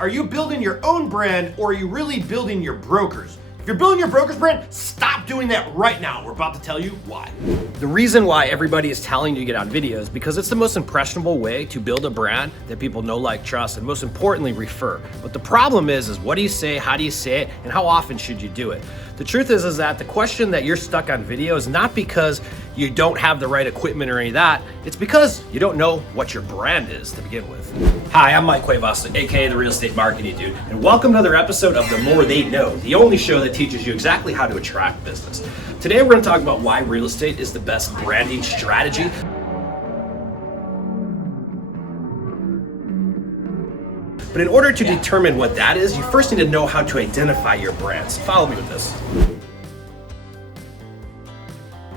Are you building your own brand or are you really building your broker's? If you're building your broker's brand, stop doing that right now. We're about to tell you why. The reason why everybody is telling you to get on video is because it's the most impressionable way to build a brand that people know, like, trust, and most importantly, refer. But the problem is what do you say, how do you say it, and how often should you do it? The truth is that the question that you're stuck on video is not because you don't have the right equipment or any of that. It's because you don't know what your brand is to begin with. Hi, I'm Mike Cuevas, aka the Real Estate Marketing Dude, and welcome to another episode of The More They Know, the only show that teaches you exactly how to attract business. Today we're going to talk about why real estate is the best branding strategy. But in order to determine what that is, you first need to know how to identify your brands. Follow me with this.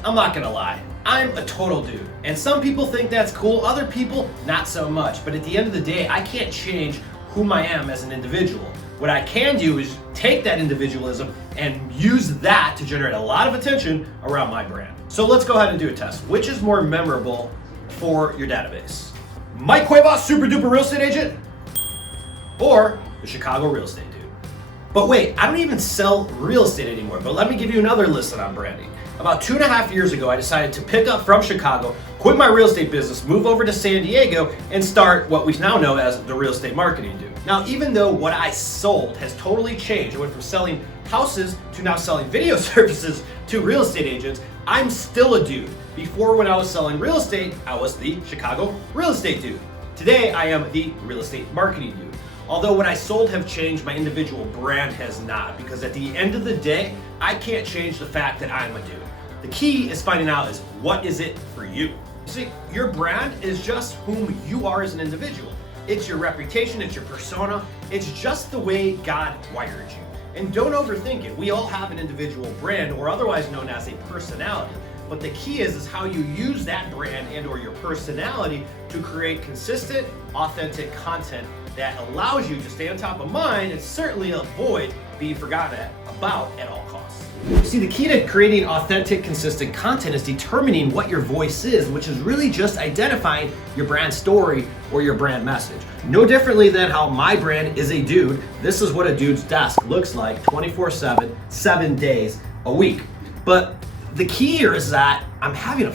I'm not gonna lie, I'm a total dude. And some people think that's cool, other people not so much. But at the end of the day, I can't change whom I am as an individual. What I can do is take that individualism and use that to generate a lot of attention around my brand. So let's go ahead and do a test. Which is more memorable for your database? Mike Cuevas, super duper real estate agent? Or the Chicago real estate dude? But wait, I don't even sell real estate anymore, but let me give you another lesson on branding. About 2.5 years ago, I decided to pick up from Chicago, quit my real estate business, move over to San Diego, and start what we now know as the Real Estate Marketing Dude. Now, even though what I sold has totally changed, I went from selling houses to now selling video services to real estate agents, I'm still a dude. Before, when I was selling real estate, I was the Chicago real estate dude. Today, I am the real estate marketing dude. Although what I sold have changed, my individual brand has not, because at the end of the day, I can't change the fact that I'm a dude. The key is finding out is what is it for you? See, your brand is just whom you are as an individual. It's your reputation, it's your persona, it's just the way God wired you. And don't overthink it. We all have an individual brand, or otherwise known as a personality. But the key is how you use that brand and or your personality to create consistent, authentic content that allows you to stay on top of mind and certainly avoid being forgotten about at all costs. You see, the key to creating authentic, consistent content is determining what your voice is, which is really just identifying your brand story or your brand message. No differently than how my brand is a dude, this is what a dude's desk looks like 24/7, 7 days a week. But the key here is that I'm having a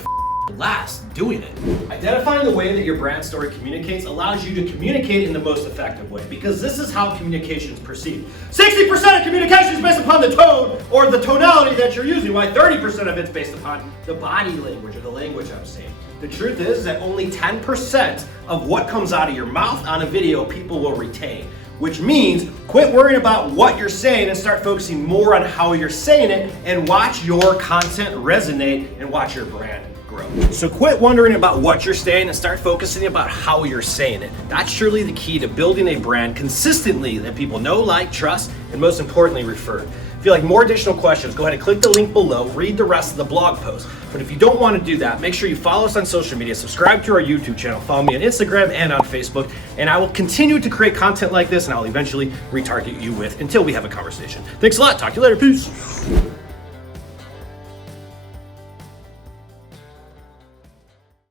blast doing it. Identifying the way that your brand story communicates allows you to communicate in the most effective way, because this is how communication is perceived. 60% of communication is based upon the tone or the tonality that you're using, while 30% of it's based upon the body language or the language I'm saying. The truth is that only 10% of what comes out of your mouth on a video people will retain. Which means quit worrying about what you're saying and start focusing more on how you're saying it, and watch your content resonate and watch your brand grow. So quit wondering about what you're saying and start focusing about how you're saying it. That's truly the key to building a brand consistently that people know, like, trust, and most importantly, refer. If you'd like more additional questions, go ahead and click the link below, read the rest of the blog post. But if you don't want to do that, make sure you follow us on social media, subscribe to our YouTube channel, follow me on Instagram and on Facebook, and I will continue to create content like this, and I'll eventually retarget you with until we have a conversation. Thanks a lot. Talk to you later. Peace.